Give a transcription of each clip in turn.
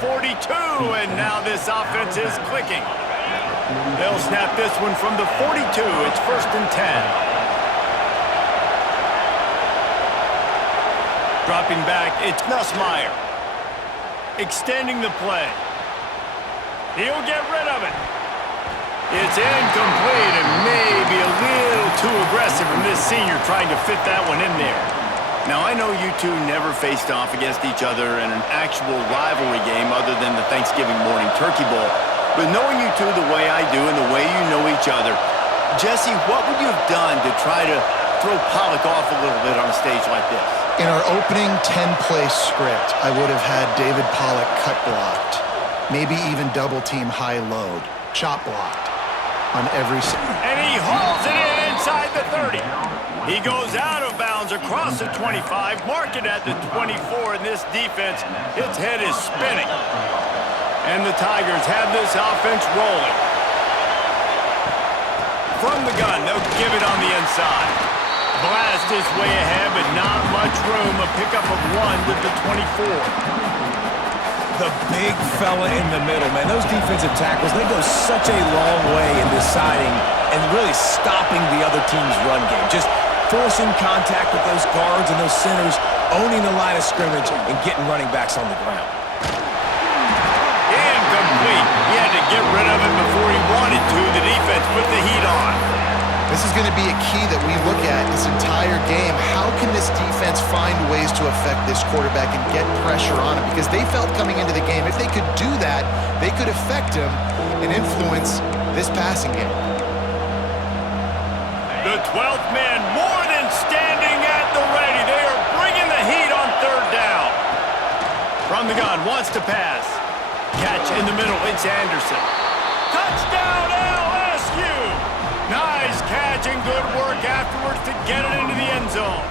42, and now this offense is clicking. They'll snap this one from the 42. It's 1st and 10. Dropping back, it's Nussmeier. Extending the play. He'll get rid of it. It's incomplete and maybe a little too aggressive from this senior trying to fit that one in there. Now, I know you two never faced off against each other in an actual rivalry game other than the Thanksgiving morning turkey bowl. But knowing you two the way I do and the way you know each other, Jesse, what would you have done to try to throw Pollock off a little bit on a stage like this? In our opening 10-play script, I would have had David Pollock cut blocked, maybe even double-team high load, chop blocked on every... And he hauls it in inside the 30. He goes out of bounds across the 25, mark it at the 24, and this defense, its head is spinning. And the Tigers have this offense rolling. From the gun, they'll give it on the inside. Blast is way ahead, but not much room. A pickup of 1 to the 24. The big fella in the middle, man. Those defensive tackles, they go such a long way in deciding and really stopping the other team's run game. Just forcing contact with those guards and those centers, owning the line of scrimmage, and getting running backs on the ground. Incomplete. He had to get rid of it before he wanted to. The defense put the heat on. This is going to be a key that we look at this entire game. How can this defense find ways to affect this quarterback and get pressure on him? Because they felt coming into the game, if they could do that, they could affect him and influence this passing game. The 12th man more than standing at the ready. They are bringing the heat on 3rd down. From the gun, wants to pass. Catch in the middle, it's Anderson. Touchdown LSU! Nice catch and good work afterwards to get it into the end zone.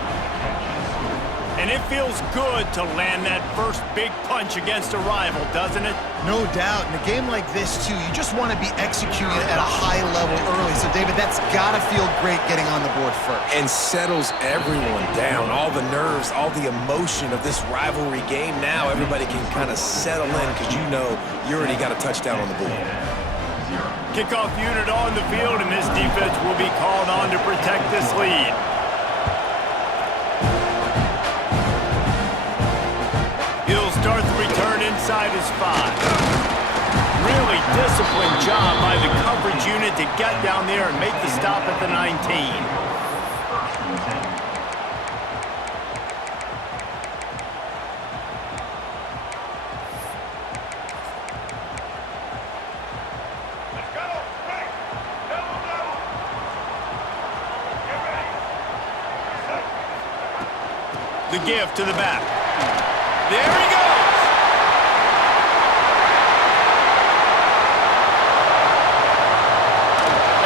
And it feels good to land that first big punch against a rival, doesn't it? No doubt. In a game like this, too, you just want to be executing at a high level early. So, David, that's got to feel great getting on the board first. And settles everyone down. All the nerves, all the emotion of this rivalry game. Now everybody can kind of settle in because you know you already got a touchdown on the board. Kickoff unit on the field, and this defense will be called on to protect this lead. He'll start the return inside his 5. Really disciplined job by the coverage unit to get down there and make the stop at the 19. The give to the back. There he goes!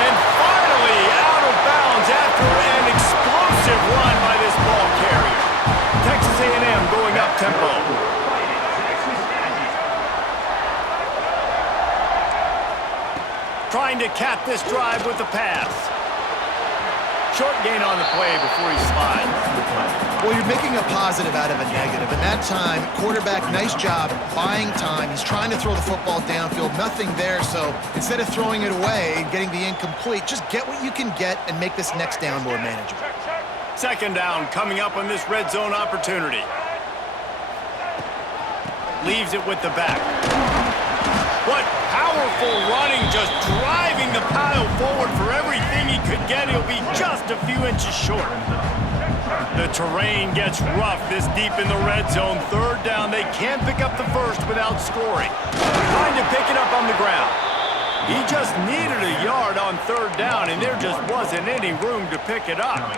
And finally out of bounds after an explosive run by this ball carrier. Texas A&M going up tempo. Trying to cap this drive with the pass. Short gain on the play before he slides. Well, you're making a positive out of a negative. And that time, quarterback, nice job buying time. He's trying to throw the football downfield. Nothing there, so instead of throwing it away and getting the incomplete, just get what you can get and make this next down more manageable. 2nd down coming up on this red zone opportunity. Leaves it with the back. What powerful running, just driving the pile forward for everything he could get. He'll be just a few inches short. The terrain gets rough this deep in the red zone. 3rd down, they can't pick up the first without scoring. Trying to pick it up on the ground. He just needed a yard on 3rd down, and there just wasn't any room to pick it up.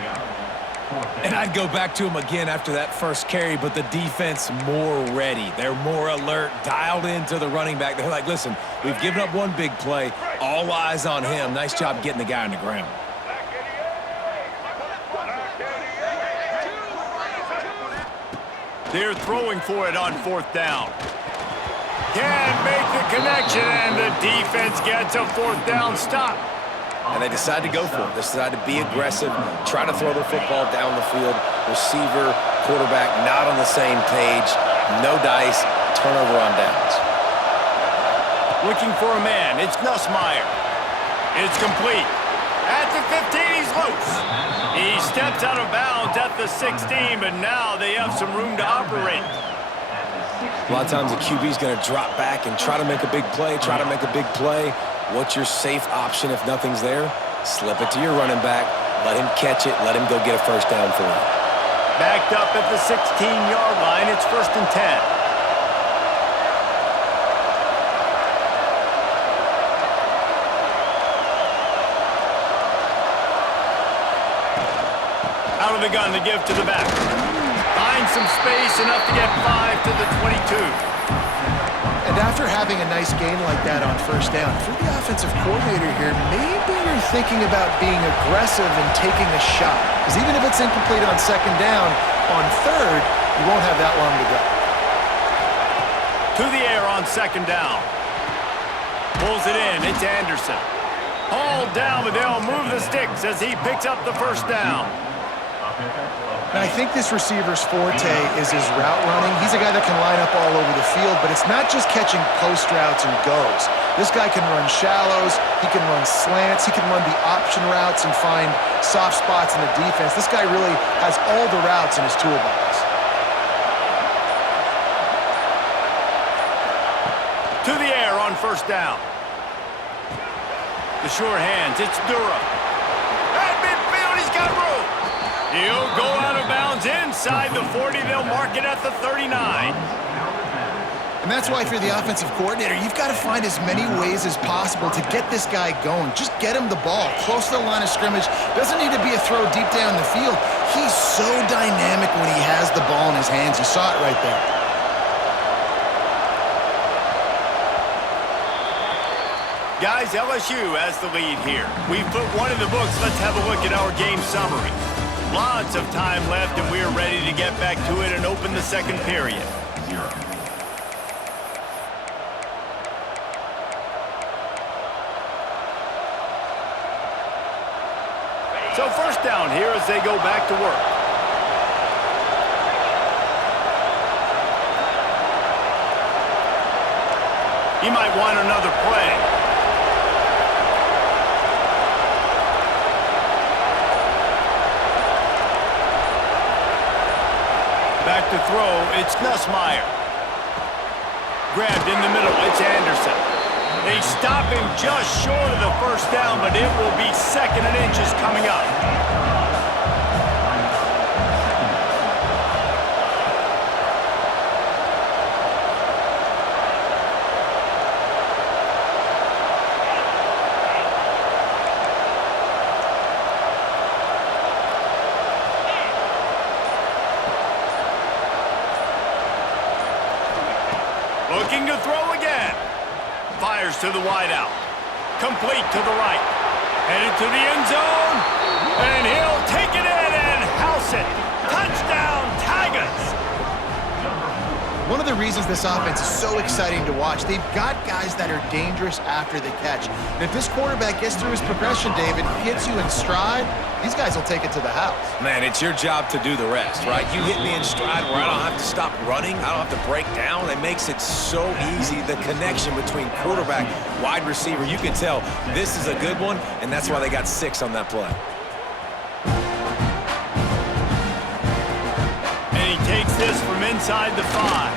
And I'd go back to him again after that first carry, but the defense more ready. They're more alert, dialed into the running back. They're like, listen, we've given up one big play. All eyes on him. Nice job getting the guy on the ground. They're throwing for it on 4th down. Can't make the connection, and the defense gets a 4th down stop. And they decide to go for it. They decide to be aggressive, try to throw the football down the field. Receiver, quarterback not on the same page. No dice, turnover on downs. Looking for a man. It's Nussmeier. It's complete. At the 15, he's loose. He steps out of bounds at the 16, but now they have some room to operate. A lot of times the QB's going to drop back and try to make a big play, What's your safe option if nothing's there? Slip it to your running back, let him catch it, let him go get a first down for you. Backed up at the 16-yard line, it's 1st and 10. Out of the gun to give to the back. Finds some space, enough to get 5 to the 22. And after having a nice gain like that on first down, for the offensive coordinator here, maybe you're thinking about being aggressive and taking a shot. Because even if it's incomplete on second down, on third, you won't have that long to go. To the air on second down. Pulls it in. It's Anderson. Hauled down, but they'll move the sticks as he picks up the first down. And I think this receiver's forte is his route running. He's a guy that can line up all over the field, but it's not just catching post routes and goes. This guy can run shallows, he can run slants, he can run the option routes and find soft spots in the defense. This guy really has all the routes in his toolbox. To the air on first down. The sure hands, it's Durham. At midfield, he's got room. He'll go out of bounds inside the 40. They'll mark it at the 39. And that's why for the offensive coordinator, you've got to find as many ways as possible to get this guy going. Just get him the ball close to the line of scrimmage. Doesn't need to be a throw deep down the field. He's so dynamic when he has the ball in his hands. You saw it right there. Guys, LSU has the lead here. We've put one in the books. Let's have a look at our game summary. Lots of time left, and we're ready to get back to it and open the second period. So first down here as they go back to work. He might want another play. Back to throw, it's Nussmeier. Grabbed in the middle, it's Anderson. They stop him just short of the first down, but it will be 2nd and inches coming up. Looking to throw again. Fires to the wideout. Complete to the right. Headed to the end zone. And he'll take it in and house it. Touchdown, Tigers. One of the reasons this offense is so exciting to watch, they've got guys that are dangerous after the catch. And if this quarterback gets through his progression, David, hits you in stride, these guys will take it to the house. Man, it's your job to do the rest, right? You hit me in stride where I don't have to stop running. I don't have to break down. It makes it so easy. The connection between quarterback, wide receiver, you can tell this is a good one, and that's why they got 6 on that play. And he takes this from inside the 5.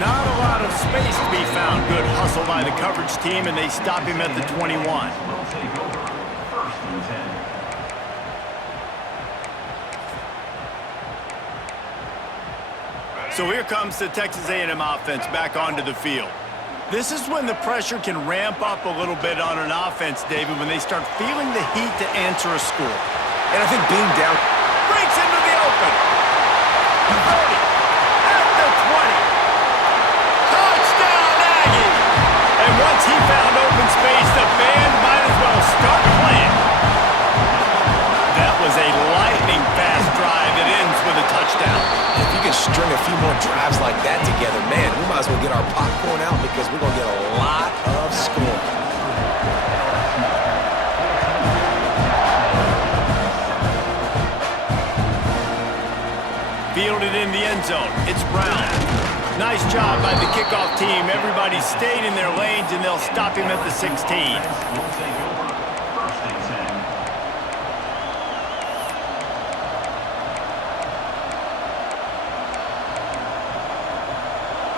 Not a lot of space to be found. Good hustle by the coverage team, and they stop him at the 21. So here comes the Texas A&M offense back onto the field. This is when the pressure can ramp up a little bit on an offense, David, when they start feeling the heat to answer a score. And I think being down breaks into the open. 30, at the 20. Touchdown, Aggie! And once he found open space, the band might as well start playing. That was a lightning-fast drive that ends with a touchdown. If you can string a few more drives like that together, man, we might as well get our popcorn out because we're going to get a lot of score. Fielded in the end zone. It's Brown. Nice job by the kickoff team. Everybody stayed in their lanes, and they'll stop him at the 16.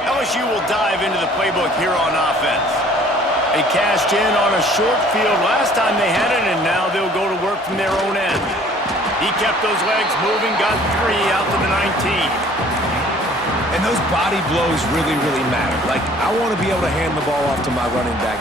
LSU will dive into the playbook here on offense. They cashed in on a short field last time they had it, and now they'll go to work from their own end. He kept those legs moving, got 3 out to the 19. And those body blows really, really matter. Like, I want to be able to hand the ball off to my running back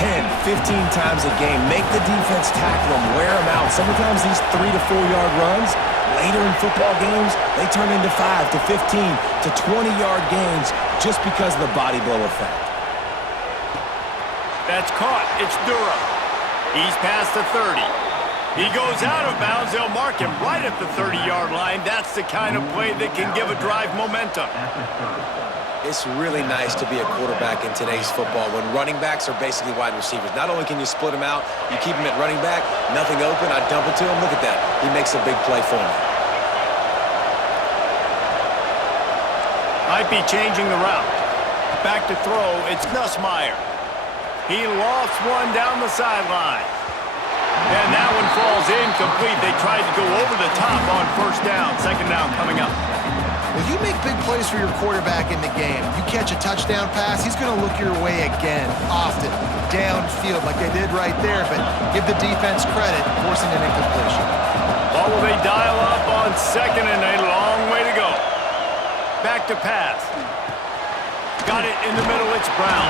10, 15 times a game. Make the defense tackle them, wear them out. Sometimes these 3 to 4 yard runs, later in football games, they turn into 5 to 15 to 20-yard gains just because of the body blow effect. That's caught. It's Durham. He's past the 30. He goes out of bounds. They'll mark him right at the 30-yard line. That's the kind of play that can give a drive momentum. It's really nice to be a quarterback in today's football when running backs are basically wide receivers. Not only can you split them out, you keep them at running back, nothing open, I dump it to him. Look at that. He makes a big play for me. Might be changing the route. Back to throw. It's Nussmeier. He lofts one down the sideline. And that one falls incomplete. They tried to go over the top on first down. Second down coming up. Well, you make big plays for your quarterback in the game. You catch a touchdown pass, he's going to look your way again, often, downfield like they did right there, but give the defense credit, forcing an incompletion. Or will they dial up on second and a long way to go? Back to pass. Got it in the middle. It's Brown.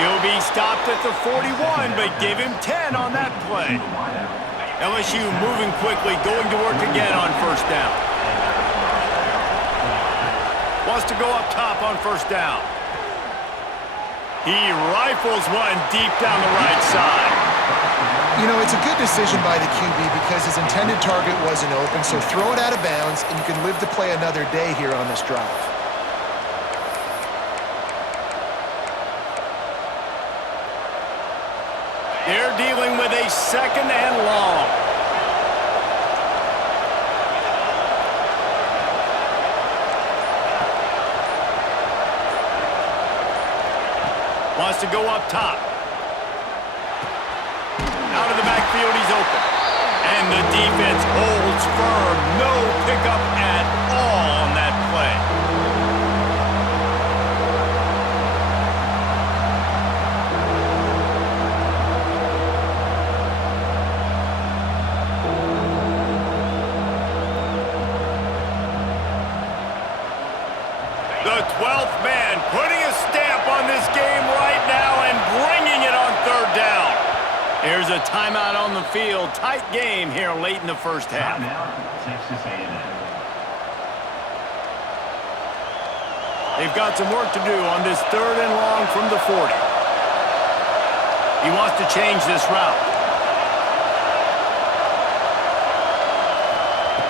He'll be stopped at the 41, but give him 10 on that play. LSU moving quickly, going to work again on first down. Wants to go up top on first down. He rifles one deep down the right side. You know, it's a good decision by the QB because his intended target wasn't open, so throw it out of bounds, and you can live to play another day here on this drive. They're dealing with a second and long. Wants to go up top. Out of the backfield, he's open. And the defense holds firm. No pickup at all on that play. The 12th man putting a stamp on this game right now and bringing it on third down. Here's a timeout on the field. Tight game here late in the first half. They've got some work to do on this third and long from the 40. He wants to change this route.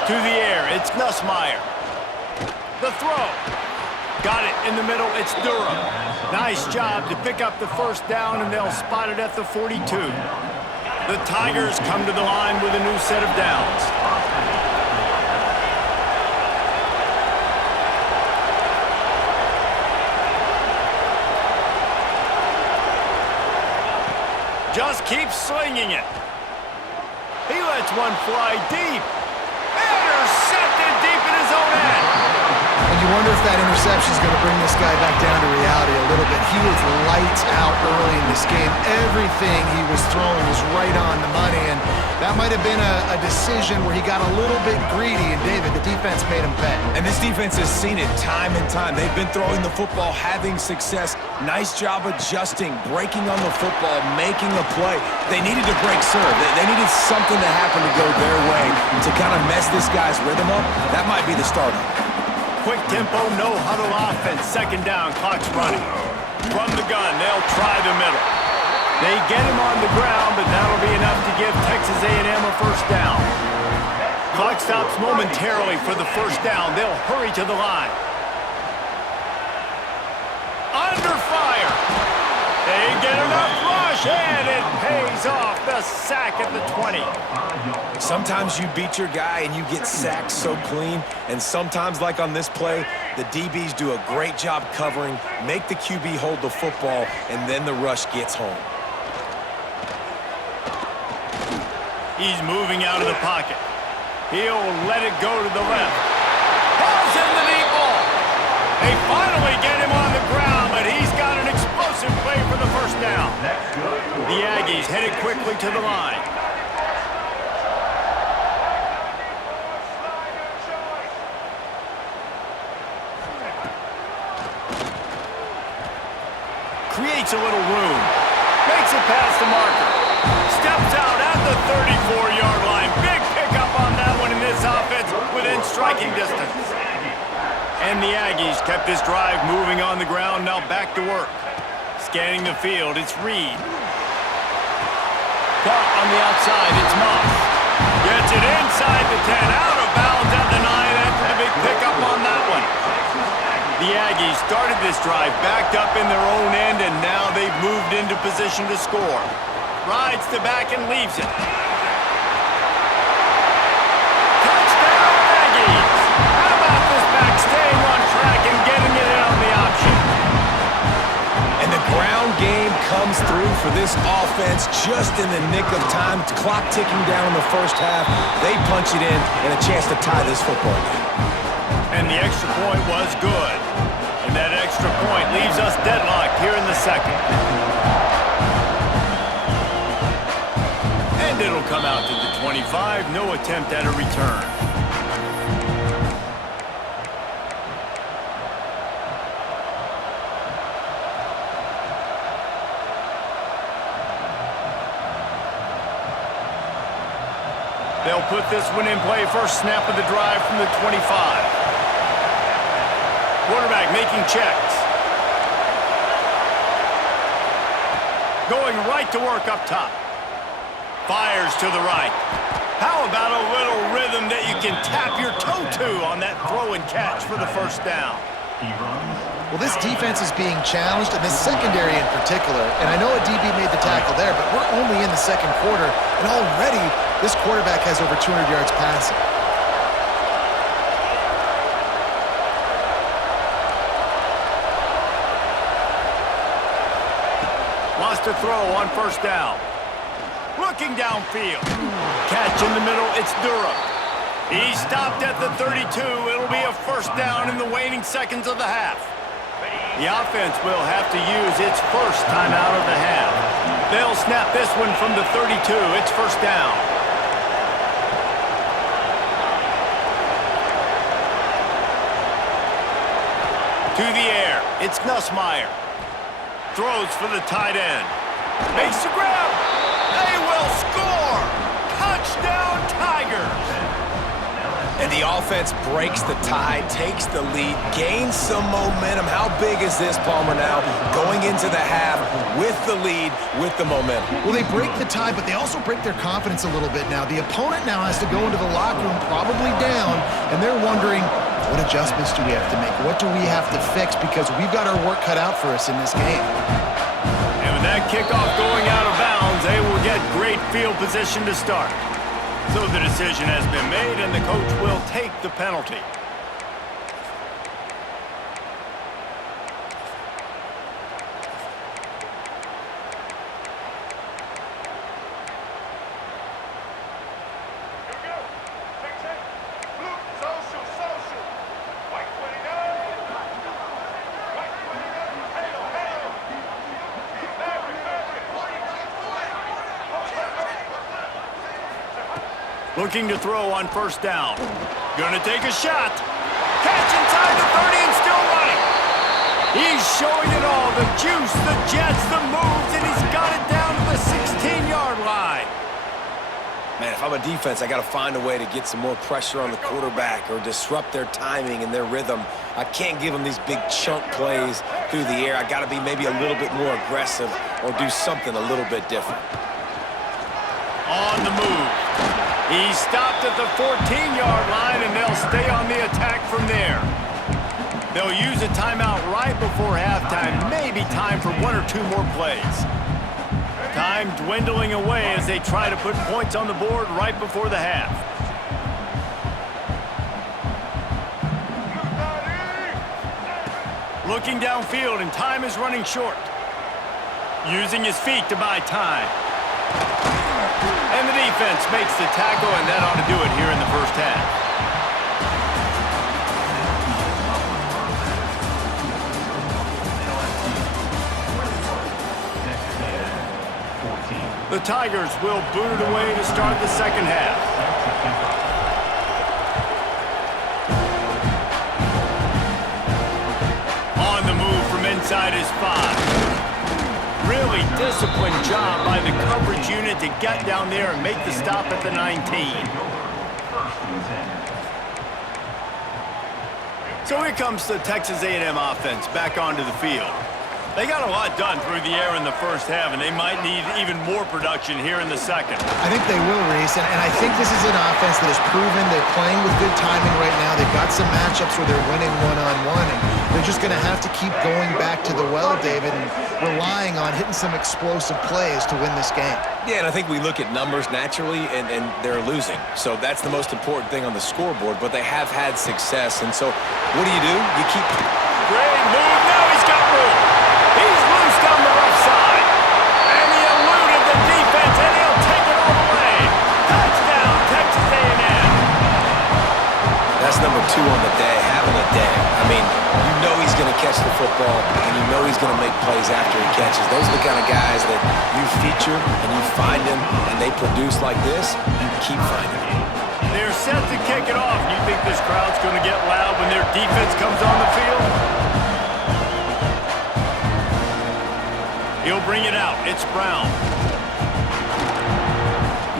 To the air, it's Nussmeier. The throw. Got it in the middle, it's Durham. Nice job to pick up the first down, and they'll spot it at the 42. The Tigers come to the line with a new set of downs. Just keeps slinging it. He lets one fly deep. Intercepted deep in his own end. And you wonder if that interception is going to bring this guy back down to reality a little bit. He was lights out early in this game. Everything he was throwing was right on the money, and that might have been a decision where he got a little bit greedy, and David, the defense made him pay. And this defense has seen it time and time. They've been throwing the football, having success. Nice job adjusting, breaking on the football, making a play. They needed to break serve. They needed something to happen to go their way to kind of mess this guy's rhythm up. That might be the start of it. Quick tempo, no huddle offense. Second down, clock's running. From the gun, they'll try the middle. They get him on the ground, but that'll be enough to give Texas A&M a first down. Clock stops momentarily for the first down. They'll hurry to the line. Under fire. They get enough rush, and it pays off the sack at the 20. Sometimes you beat your guy and you get sacked so clean, and sometimes, like on this play, the DBs do a great job covering, make the QB hold the football, and then the rush gets home. He's moving out of the pocket. He'll let it go to the left. Balls in the deep ball. They finally get him on the ground, but he's got an explosive play for the first down. The Aggies headed quickly to the line. Creates a little room. Makes it past the marker. Steps out at the 34-yard line. Big pickup on that one in this offense within striking distance. And the Aggies kept this drive moving on the ground, now back to work. Scanning the field, it's Reed. Caught on the outside, it's Moss. Gets it inside the 10, out of bounds at the 9 after the big pickup on that one. The Aggies started this drive backed up in their own end, and now they've moved into position to score. Rides the back and leaves it. Touchdown, Aggies! How about this back staying on track and getting it in on the option? And the ground game comes through for this offense just in the nick of time. Clock ticking down in the first half. They punch it in and a chance to tie this football game. And the extra point was good. And that extra point leaves us deadlocked here in the second. And it'll come out to the 25. No attempt at a return. They'll put this one in play. First snap of the drive from the 25. Quarterback making checks. Going right to work up top. Fires to the right. How about a little rhythm that you can tap your toe to on that throw and catch for the first down? Well, this defense is being challenged, and this secondary in particular. And I know a DB made the tackle there, but we're only in the second quarter, and already this quarterback has over 200 yards passing. Wants to throw on first down. Looking downfield. Catch in the middle, it's Durham. He stopped at the 32. It'll be a first down in the waning seconds of the half. The offense will have to use its first timeout of the half. They'll snap this one from the 32. It's first down. To the air, it's Nussmeier. Throws for the tight end. Makes the grab. They will score. Touchdown, Tigers. And the offense breaks the tie, takes the lead, gains some momentum. How big is this, Palmer, now? Going into the half with the lead, with the momentum. Well, they break the tie, but they also break their confidence a little bit now. The opponent now has to go into the locker room probably down, and they're wondering, what adjustments do we have to make? What do we have to fix? Because we've got our work cut out for us in this game. And with that kickoff going out of bounds, they will get great field position to start. So the decision has been made, and the coach will take the penalty. Looking to throw on first down. Gonna take a shot. Catch inside the 30 and still running. He's showing it all. The juice, the jets, the moves, and he's got it down to the 16-yard line. Man, if I'm a defense, I got to find a way to get some more pressure on the quarterback or disrupt their timing and their rhythm. I can't give them these big chunk plays through the air. I got to be maybe a little bit more aggressive or do something a little bit different. On the move. He stopped at the 14-yard line, and they'll stay on the attack from there. They'll use a timeout right before halftime. Maybe time for one or two more plays. Time Time dwindling away as they try to put points on the board right before the half. Looking downfield, and time is running short. Using his feet to buy time. And the defense makes the tackle, and that ought to do it here in the first half. The Tigers will boot it away to start the second half. On the move from inside his 5. Really disciplined job by the coverage unit to get down there and make the stop at the 19. So here comes the Texas A&M offense back onto the field. They got a lot done through the air in the first half, and they might need even more production here in the second. I think they will, Reese, and I think this is an offense that has proven they're playing with good timing right now. They've got some matchups where they're winning one-on-one, and they're just going to have to keep going back to the well, David, and relying on hitting some explosive plays to win this game. Yeah, and I think we look at numbers naturally, and they're losing. So that's the most important thing on the scoreboard, but they have had success. And so what do? You keep... Great move. Now he's got room. He's loose down the left side. And he eluded the defense, and he'll take it all the way. Touchdown, Texas A&M. That's number 2 on the day, having a day. I mean, you know he's going to catch the football, and you know he's going to make plays after he catches. Those are the kind of guys that you feature, and you find them, and they produce like this, you keep finding them. They're set to kick it off. You think this crowd's going to get loud when their defense comes on the field? He'll bring it out. It's Brown.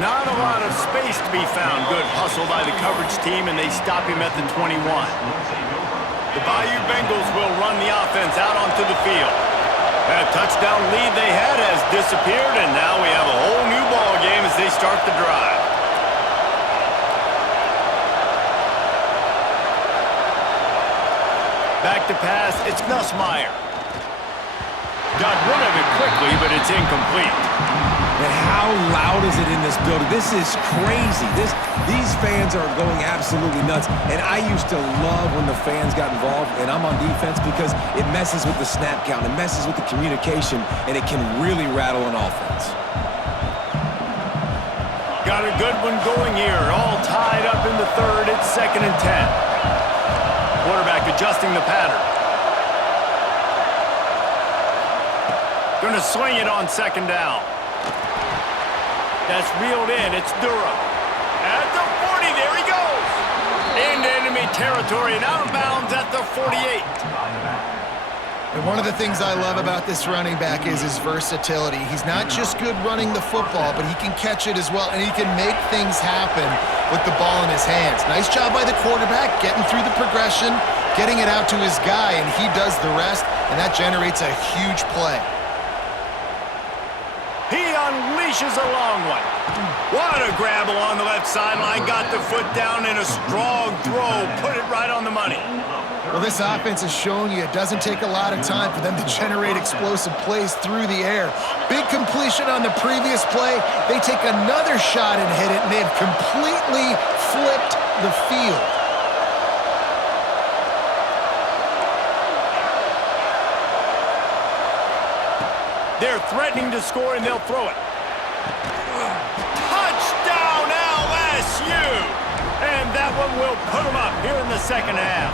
Not a lot of space to be found. Good hustle by the coverage team, and they stop him at the 21. The Bayou Bengals will run the offense out onto the field. That touchdown lead they had has disappeared, and now we have a whole new ball game as they start the drive. Back to pass, it's Nussmeier. Got rid of it quickly, but it's incomplete. And how loud is it in this building? This is crazy. These fans are going absolutely nuts. And I used to love when the fans got involved, and I'm on defense, because it messes with the snap count, it messes with the communication, and it can really rattle an offense. Got a good one going here. All tied up in the third. It's 2nd and 10. Quarterback adjusting the pattern. Going to swing it on 2nd down. That's reeled in. It's Durham. At the 40, there he goes. Into enemy territory and out of bounds at the 48. And one of the things I love about this running back is his versatility. He's not just good running the football, but he can catch it as well, and he can make things happen with the ball in his hands. Nice job by the quarterback, getting through the progression, getting it out to his guy, and he does the rest, and that generates a huge play. He unleashes a long one. What a grab along the left sideline. Got the foot down in a strong throw. Put it right on the money. Well, this offense has shown you it doesn't take a lot of time for them to generate explosive plays through the air. Big completion on the previous play. They take another shot and hit it, and they've completely flipped the field. They're threatening to score, and they'll throw it. Touchdown, LSU! And that one will put them up here in the second half.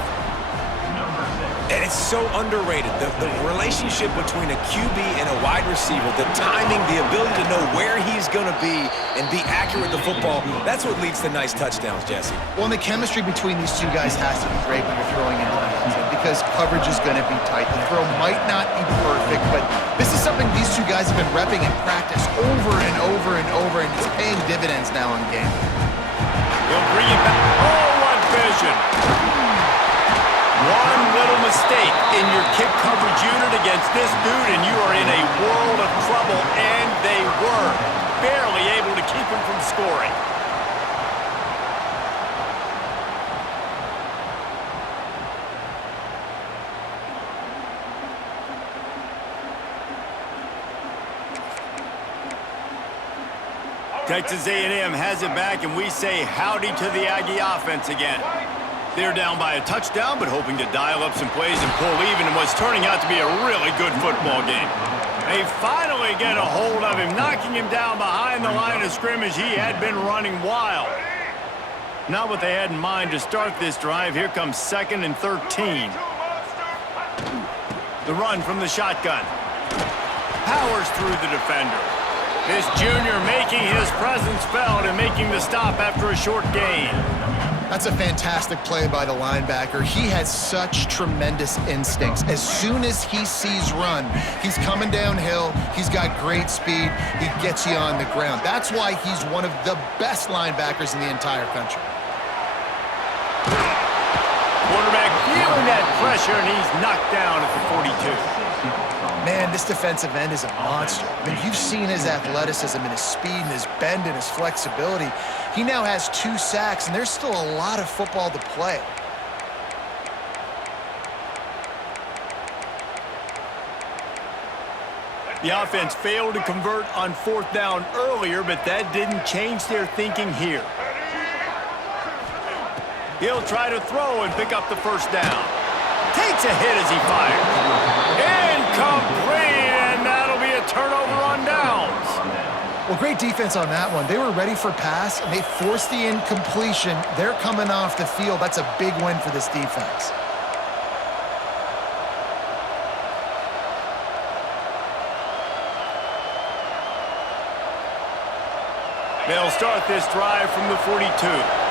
And it's so underrated. The relationship between a QB and a wide receiver, the timing, the ability to know where he's going to be and be accurate with the football, that's what leads to nice touchdowns, Jesse. Well, and the chemistry between these two guys has to be great when you're throwing into the hands, because coverage is going to be tight. The throw might not be perfect, but this is something these two guys have been repping in practice over and over and over, and it's paying dividends now in game. He'll bring it back. Oh, what vision! One little mistake in your kick coverage unit against this dude, and you are in a world of trouble, and they were barely able to keep him from scoring. Texas A&M has it back, and we say howdy to the Aggie offense again. They're down by a touchdown, but hoping to dial up some plays and pull even in what's turning out to be a really good football game. They finally get a hold of him, knocking him down behind the line of scrimmage. He had been running wild. Not what they had in mind to start this drive. Here comes 2nd and 13. The run from the shotgun. Powers through the defender. This junior making his presence felt and making the stop after a short gain. That's a fantastic play by the linebacker. He has such tremendous instincts. As soon as he sees run, he's coming downhill. He's got great speed. He gets you on the ground. That's why he's one of the best linebackers in the entire country. Quarterback feeling that pressure, and he's knocked down at the 42. Man, this defensive end is a monster. I mean, you've seen his athleticism and his speed and his bend and his flexibility. He now has 2 sacks, and there's still a lot of football to play. The offense failed to convert on 4th down earlier, but that didn't change their thinking here. He'll try to throw and pick up the 1st down. Takes a hit as he fires. Incomplete, and that'll be a turnover on downs. Well, great defense on that one. They were ready for pass, and they forced the incompletion. They're coming off the field. That's a big win for this defense. They'll start this drive from the 42.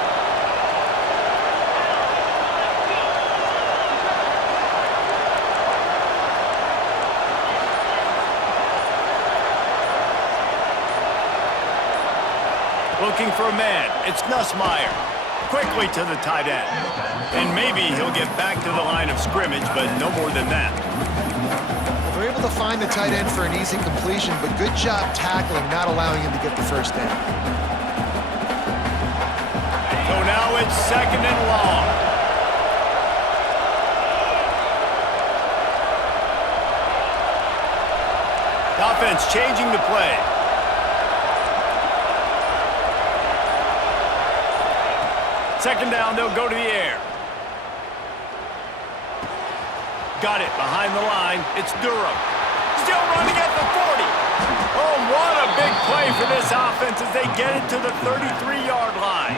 Looking for a man. It's Nussmeier. Quickly to the tight end. And maybe he'll get back to the line of scrimmage, but no more than that. They're able to find the tight end for an easy completion, but good job tackling, not allowing him to get the 1st down. So now it's 2nd and long. The offense changing the play. Second down, they'll go to the air. Got it behind the line. It's Durham. Still running at the 40. Oh, what a big play for this offense as they get it to the 33-yard line.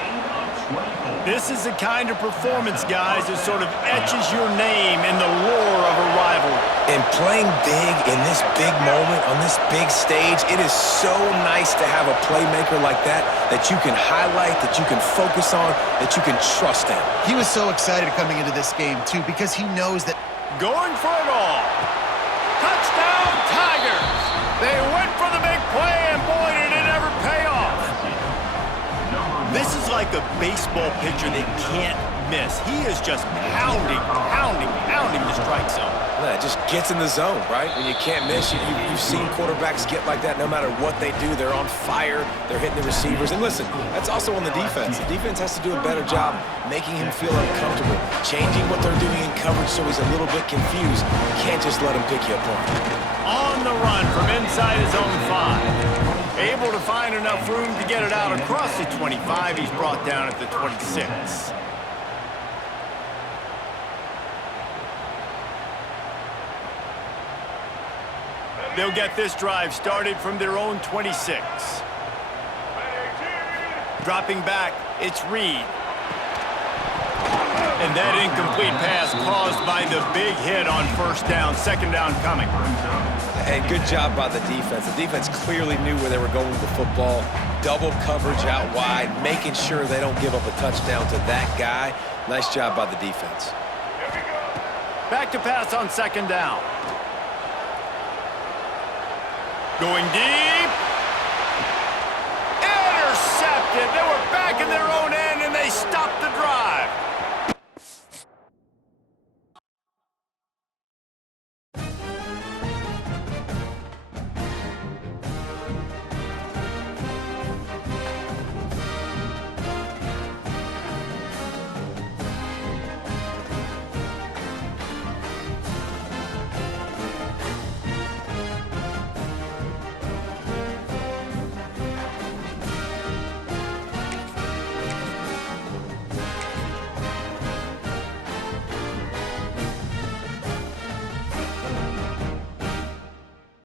This is the kind of performance, guys, that sort of etches your name in the lore of a rivalry. And playing big in this big moment, on this big stage, it is so nice to have a playmaker like that that you can highlight, that you can focus on, that you can trust in. He was so excited coming into this game, too, because he knows that Going for it all. Touchdown, Tigers! They went for the big play, and boy, did it ever pay off. This is like a baseball pitcher that can't miss. He is just pounding the strike zone. Yeah, it just gets in the zone, right? When you can't miss, you've seen quarterbacks get like that no matter what they do. They're on fire. They're hitting the receivers. And listen, that's also on the defense. The defense has to do a better job making him feel uncomfortable, changing what they're doing in coverage so he's a little bit confused. You can't just let him pick you apart. On the run from inside his own 5. Able to find enough room to get it out across the 25. He's brought down at the 26. They'll get this drive started from their own 26. Dropping back, it's Reed. And that incomplete pass caused by the big hit on 1st down, 2nd down coming. And good job by the defense. The defense clearly knew where they were going with the football. Double coverage out wide, making sure they don't give up a touchdown to that guy. Nice job by the defense. Back to pass on 2nd down. Going deep. Intercepted. They were back in their own